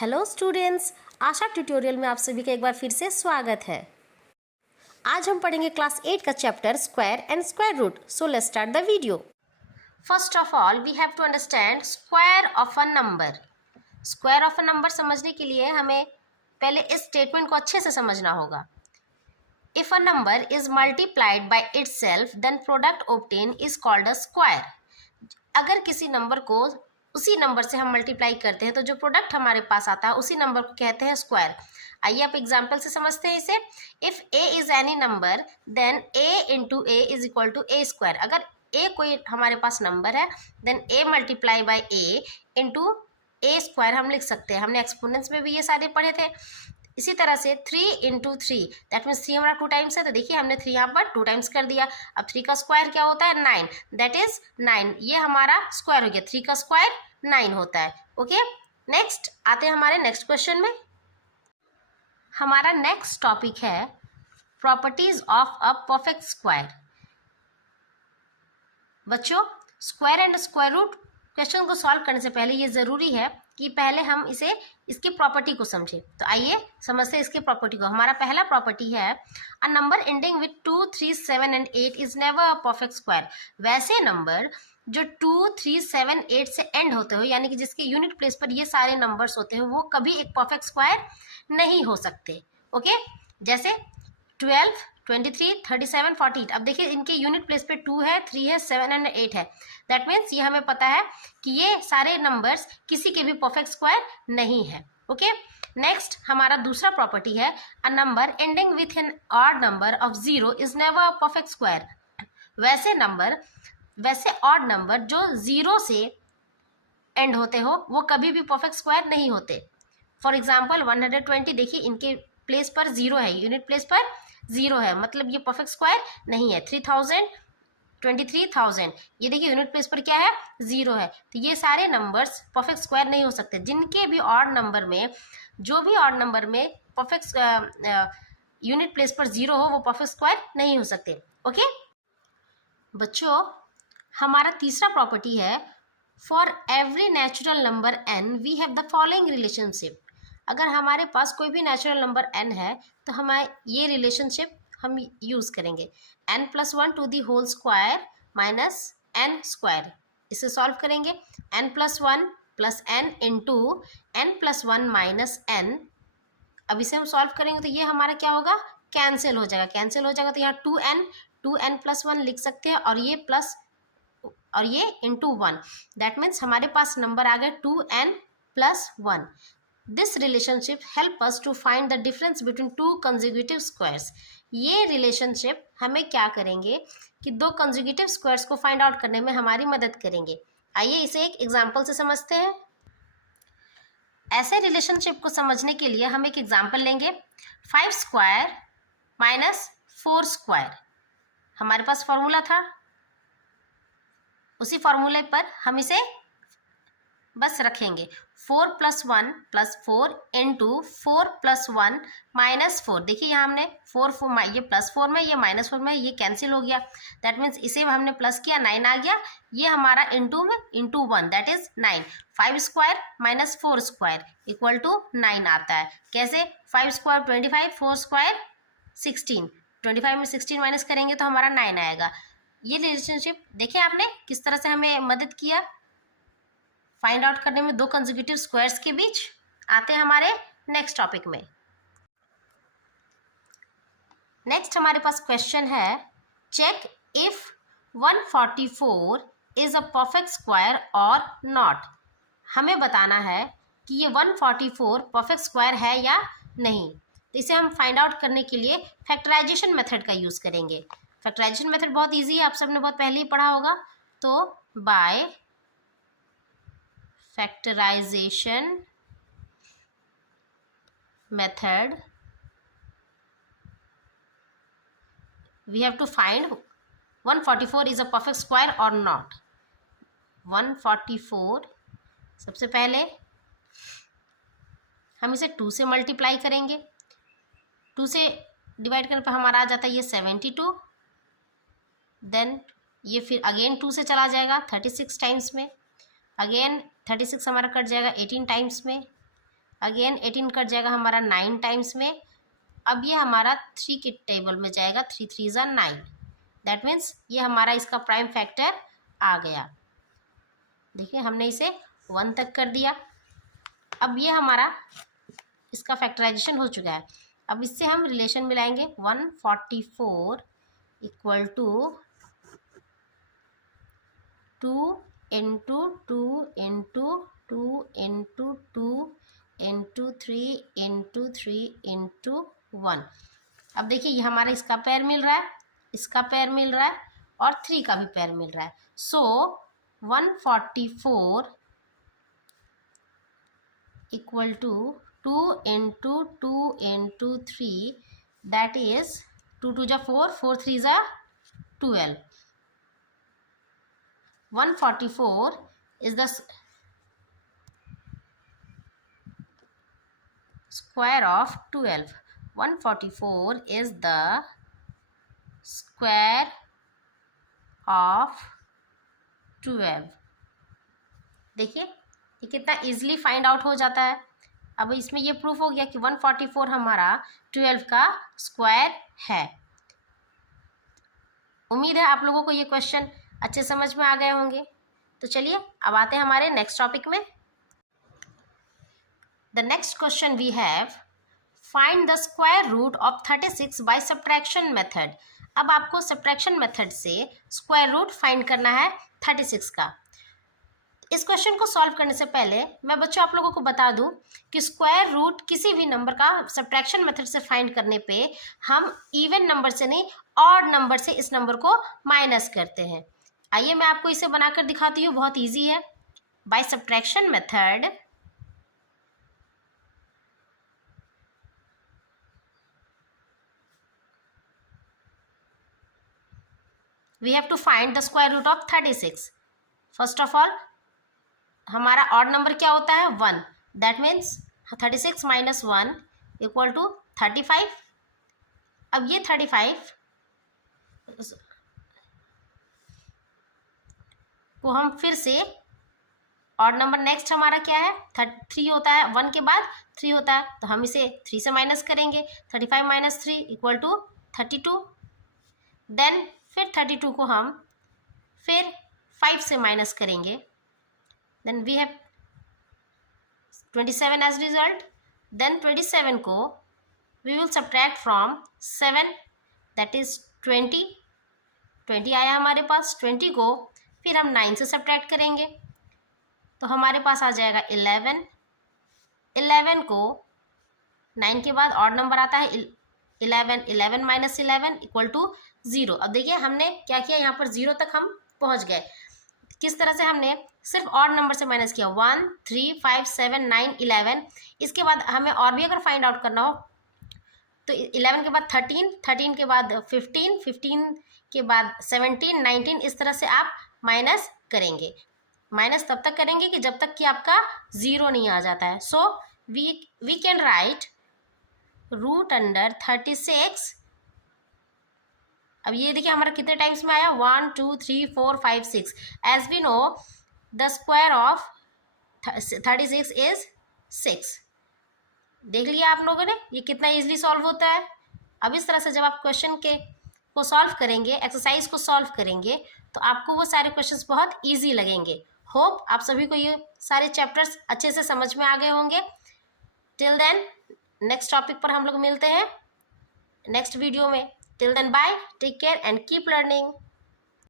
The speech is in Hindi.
हेलो स्टूडेंट्स, आशा ट्यूटोरियल में आप सभी का एक बार फिर से स्वागत है। आज हम पढ़ेंगे क्लास 8 का chapter square and square root. So let's start the video. First of all we have to understand square of a number. Square of a number समझने के लिए हमें पहले इस स्टेटमेंट को अच्छे से समझना होगा। If a number is multiplied by itself then product obtain is called a square. अगर किसी नंबर को उसी नंबर से हम मल्टीप्लाई करते हैं तो जो प्रोडक्ट हमारे पास आता है उसी नंबर को कहते हैं स्क्वायर। आइए आप एग्जांपल से समझते हैं इसे। If a is any number then a into a is equal to a square. अगर a कोई हमारे पास नंबर है then a multiply by a into a square हम लिख सकते हैं। हमने एक्सपोनेंट्स में भी ये सारे पढ़े थे। इसी तरह से 3 इंटू थ्री, दैट मीन्स 3 हमारा 2 टाइम्स है, तो देखिए हमने 3 यहाँ पर 2 टाइम्स कर दिया। अब 3 का स्क्वायर क्या होता है 9, दैट इज 9। ये हमारा स्क्वायर हो गया, 3 का स्क्वायर 9 होता है। ओके, नेक्स्ट आते हैं हमारे नेक्स्ट क्वेश्चन में। हमारा नेक्स्ट टॉपिक है properties of a perfect square. बच्चों, square and square root question को सॉल्व करने से पहले ये ज़रूरी है कि पहले हम इसकी प्रॉपर्टी को समझें। तो आइए समझते हैं इसकी प्रॉपर्टी को। हमारा पहला प्रॉपर्टी है a number ending with 2, 3, 7 and 8 is never a perfect square. वैसे नंबर जो 2, 3, 7, 8 से एंड होते हो, यानी कि जिसके यूनिट प्लेस पर ये सारे नंबर्स होते हैं, वो कभी एक परफेक्ट स्क्वायर नहीं हो सकते। ओके, जैसे 12, 23, 37, 48। अब देखिए इनके यूनिट प्लेस पे 2 है, 3 है, 7 एंड 8 है। दैट मीन्स ये हमें पता है कि ये सारे नंबर्स किसी के भी परफेक्ट स्क्वायर नहीं है। ओके, नेक्स्ट हमारा दूसरा प्रॉपर्टी है a number ending with an odd number of 0 is never a perfect square. वैसे ऑड नंबर जो 0 से एंड होते हो वो कभी भी परफेक्ट स्क्वायर नहीं होते। फॉर एग्जाम्पल 120, देखिए इनके प्लेस पर 0 है, यूनिट प्लेस पर 0 है, मतलब ये परफेक्ट स्क्वायर नहीं है। 3000, 23,000, ये देखिए यूनिट प्लेस पर क्या है 0 है। तो ये सारे नंबर्स परफेक्ट स्क्वायर नहीं हो सकते। जिनके भी ऑड नंबर में, जो भी ऑड नंबर में परफेक्ट यूनिट प्लेस पर 0 हो वो परफेक्ट स्क्वायर नहीं हो सकते। ओके बच्चों, हमारा तीसरा प्रॉपर्टी है for every natural number n we have the following relationship. अगर हमारे पास कोई भी नेचुरल नंबर n है तो हमारे ये रिलेशनशिप हम यूज़ करेंगे। n+1 to the whole square minus n square. इसे सॉल्व करेंगे। n+1 plus n into n+1 minus n। अब इसे हम सॉल्व करेंगे तो ये हमारा क्या होगा, कैंसिल हो जाएगा। तो यहाँ 2n+1 लिख सकते हैं और ये इंटू 1। दैट मीन्स हमारे पास नंबर आ गए 2n+1। This relationship help us to find the difference between 2 consecutive squares. ये रिलेशनशिप हमें क्या करेंगे कि 2 कंसेक्यूटिव स्क्वायर्स को फाइंड आउट करने में हमारी मदद करेंगे। आइए इसे एक एग्जाम्पल से समझते हैं। ऐसे रिलेशनशिप को समझने के लिए हम एक एग्जाम्पल लेंगे। 5 स्क्वायर माइनस 4 स्क्वायर हमारे पास फॉर्मूला था, उसी फॉर्मूले पर हम इसे बस रखेंगे। 4+1 + 4 इंटू 4+1 - 4। देखिए यहाँ हमने 4 ये +4 में, ये -4 में, ये कैंसिल हो गया। दैट मीन्स इसे हमने प्लस किया, 9 आ गया। ये हमारा इंटू में into 1 that is 9। 5 square minus 4 square equal to 9 आता है। कैसे? 5 स्क्वायर 25, 4 स्क्वायर 16। 25 में 16 माइनस करेंगे तो हमारा 9 आएगा। ये रिलेशनशिप देखिए आपने किस तरह से हमें मदद किया फाइंड आउट करने में 2 कंसेक्यूटिव स्क्वायर्स के बीच। आते हैं हमारे नेक्स्ट टॉपिक में। नेक्स्ट हमारे पास क्वेश्चन है check if 144 is a perfect square और नॉट। हमें बताना है कि ये 144 परफेक्ट स्क्वायर है या नहीं। तो इसे हम फाइंड आउट करने के लिए फैक्टराइजेशन मेथड का यूज़ करेंगे। फैक्टराइजेशन मेथड बहुत इजी है, आप सबने बहुत पहले ही पढ़ा होगा। तो bye factorization method we have to find 144 is a perfect square or not। 144 सबसे पहले हम इसे 2 से मल्टीप्लाई करेंगे। 2 से डिवाइड करने पर हमारा आ जाता है ये 72। देन ये फिर अगेन 2 से चला जाएगा 36 टाइम्स में। अगेन 36 हमारा कट जाएगा 18 टाइम्स में। अगेन 18 कट जाएगा हमारा 9 टाइम्स में। अब ये हमारा 3 के टेबल में जाएगा, 3 3 ज़ा 9, दैट मीन्स ये हमारा इसका प्राइम फैक्टर आ गया। देखिए हमने इसे 1 तक कर दिया। अब ये हमारा इसका फैक्टराइजेशन हो चुका है। अब इससे हम रिलेशन मिलाएंगे, 144 equal to 2 into 2 into 2 into 2 into 3 into 3 into 1। अब देखिए ये हमारा इसका पेयर मिल रहा है, इसका पेयर मिल रहा है और 3 का भी पेयर मिल रहा है। So 144 equal to 2 into 2 into 3, that is 2 2 ज़ा 4, 4 3 ज़ा 12। 144 is the square of 12. 144 is the square of 12। देखिए ये कितना इजीली फाइंड आउट हो जाता है। अब इसमें ये प्रूफ हो गया कि 144 हमारा 12 का स्क्वायर है। उम्मीद है आप लोगों को ये क्वेश्चन अच्छे समझ में आ गए होंगे। तो चलिए अब आते हैं हमारे नेक्स्ट टॉपिक में। The next question we have, find the square root of 36 by subtraction method. अब आपको सब्ट्रैक्शन मेथड से स्क्वायर रूट फाइंड करना है 36 का। इस क्वेश्चन को सॉल्व करने से पहले मैं बच्चों आप लोगों को बता दूं कि स्क्वायर रूट किसी भी नंबर का सब्ट्रैक्शन मेथड से फाइंड करने पे हम इवन नंबर से नहीं, ऑड नंबर से इस नंबर को माइनस करते हैं। आइए मैं आपको इसे बनाकर दिखाती हूँ, बहुत इजी है। By subtraction method we have to find the square root of 36। First of all हमारा ऑड नंबर क्या होता है, 1, that means 36 minus 1 equal to 35। अब ये 35 को हम फिर से ऑड नंबर नेक्स्ट हमारा क्या है, 3 होता है, 1 के बाद 3 होता है, तो हम इसे 3 से माइनस करेंगे। 35 माइनस 3 इक्वल टू 32। देन फिर 32 को हम फिर 5 से माइनस करेंगे। Then we have 27 as result. Then 27 को we will subtract from 7, that is 20 आया हमारे पास। 20 को फिर हम 9 से सब्ट्रैक्ट करेंगे तो हमारे पास आ जाएगा 11। 11 को 9 के बाद ऑड नंबर आता है 11, 11 माइनस 11 इक्वल टू 0। अब देखिए हमने क्या किया, यहाँ पर 0 तक हम पहुँच गए। किस तरह से हमने सिर्फ ऑड नंबर से माइनस किया, 1 3 5 7 9 11। इसके बाद हमें और भी अगर फाइंड आउट करना हो तो 11 के बाद 13, 13 के बाद 15, 15 के बाद 17, 19, इस तरह से आप माइनस करेंगे। माइनस तब तक करेंगे कि जब तक कि आपका 0 नहीं आ जाता है। So we can write root under 36। अब ये देखिए हमारा कितने टाइम्स में आया, 1 2 3 4 5 6। As we know the square of 36 is 6। देख लिया आप लोगों ने ये कितना इजीली सॉल्व होता है। अब इस तरह से जब आप क्वेश्चन को सॉल्व करेंगे, एक्सरसाइज को सॉल्व करेंगे, तो आपको वो सारे क्वेश्चंस बहुत इजी लगेंगे। होप आप सभी को ये सारे चैप्टर्स अच्छे से समझ में आ गए होंगे। टिल देन नेक्स्ट टॉपिक पर हम लोग मिलते हैं नेक्स्ट वीडियो में। Till then, bye, take care and keep learning.